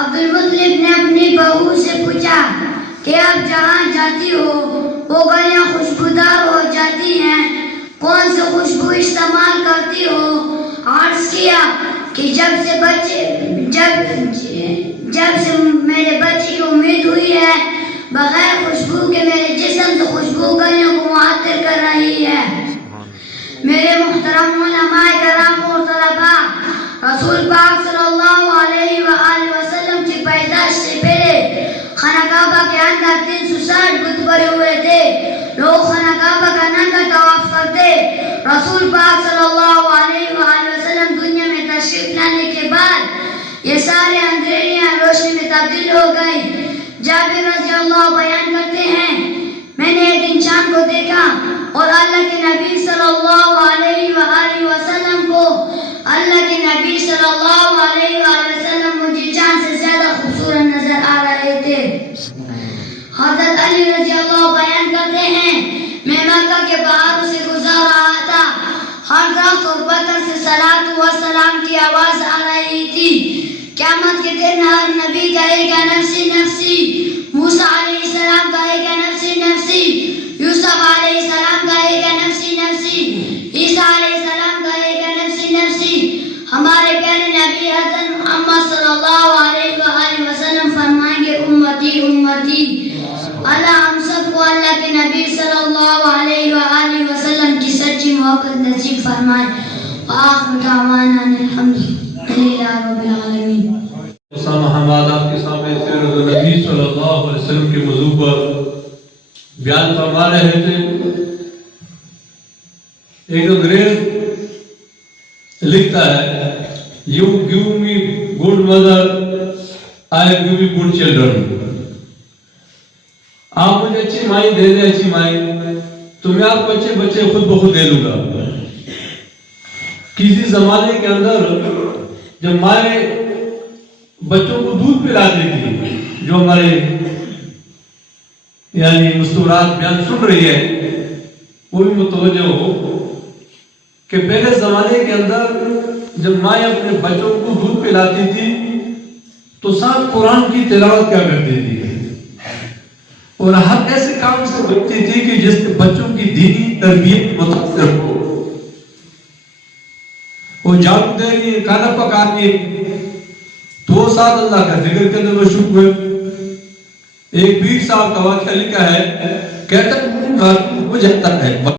عبد المطلب نے اپنی بہو سے پوچھا کہ اب جہاں جاتی ہو وہ گلیاں خوشبودار ہو جاتی ہیں، کون سی خوشبو استعمال کرتی ہو؟ عرض کیا کہ جب سے میرے بچے کی امید ہوئی ہے، بغیر خوشبو کے میرے جسم سے خوشبو گلیوں کو معطر کر رہی ہے۔ میرے محترم علماء کرام اور طلباء، رسول پاک صلی اللہ علیہ وآلہ وسلم کی پیدائش سے پہلے خانہ کعبہ کے اندر 360 بت بنے ہوئے تھے۔ لوگ خانہ کعبہ کا ننگا طواف کرتے۔ رسول پاک صلی اللہ علیہ وآلہ وسلم دنیا میں تشریف لانے کے بعد یہ سارے اندھیریاں روشنی میں تبدیل ہو گئی۔ جابر رضی اللہ بیان کرتے ہیں، میں نے ایک انسان کو دیکھا اور اللہ کے نبی صلی اللہ علیہ وآلہ وسلم کو اللہ کے نبی صلی اللہ علیہ وآلہ وسلم مجھے چاند سے زیادہ خوبصورت نظر آ رہے تھے۔ حضرت علی رضی اللہ بیان کرتے ہیں، میں مکہ کے پہاڑوں سے گزر رہا تھا، ہر درخت اور پتھر سے صلاۃ و سلام کی آواز آ رہی تھی۔ قیامت کے دن ہر نبی کہے گا نفسی نفسی، موسیٰ علیہ السلام کہے گا نفسی نفسی، یوسف علیہ السلام کہے گا نفسی نفسی، عیسیٰ علیہ السلام کہے گا نفسی نفسی۔ ہمارے پیارے نبی حضرت محمد صلی اللہ علیہ وآلہ وسلم فرمائیں گے امتی امتی۔ اللہ ہم سب کو اللہ کے نبی صلی اللہ علیہ وآلہ وسلم کی سچی محبت نصیب فرمائے۔ وآخر دعوانا الحمدللہ رب العالمین۔ اسامہ حماد آپ کے سامنے سیرت نبی صلی اللہ علیہ وسلم کے موضوع پر بیان فرما رہے تھے۔ ایک انگریز لکھتا ہے، You give me good mother, I give you good children۔ آپ مجھے اچھی مائی دے دیں، اچھی مائی تو میں آپ کو اچھے بچے خود بخود دے دوں گا۔ کسی زمانے کے اندر جب مائیں بچوں کو دودھ پلاتی تھی، جو ہمارے یعنی مستورات بیان سن رہی ہے وہ بھی متوجہ ہو کہ پہلے زمانے کے اندر جب مائیں اپنے بچوں کو دودھ پلاتی تھی تو ساتھ قرآن کی تلاوت کیا کرتی تھی، اور ہر ایسے کام سے بچتی تھی کہ جس سے بچوں کی دینی تربیت متاثر ہو۔ وہ جادو دے رہی ہے، کھانا پکاتی ہے، تو ساتھ اللہ کا ذکر کرنے میں مشغول ہوئے۔ ایک پیر صاحب کا واقعہ لکھا ہے، کہتا ہے وہ جاتا ہے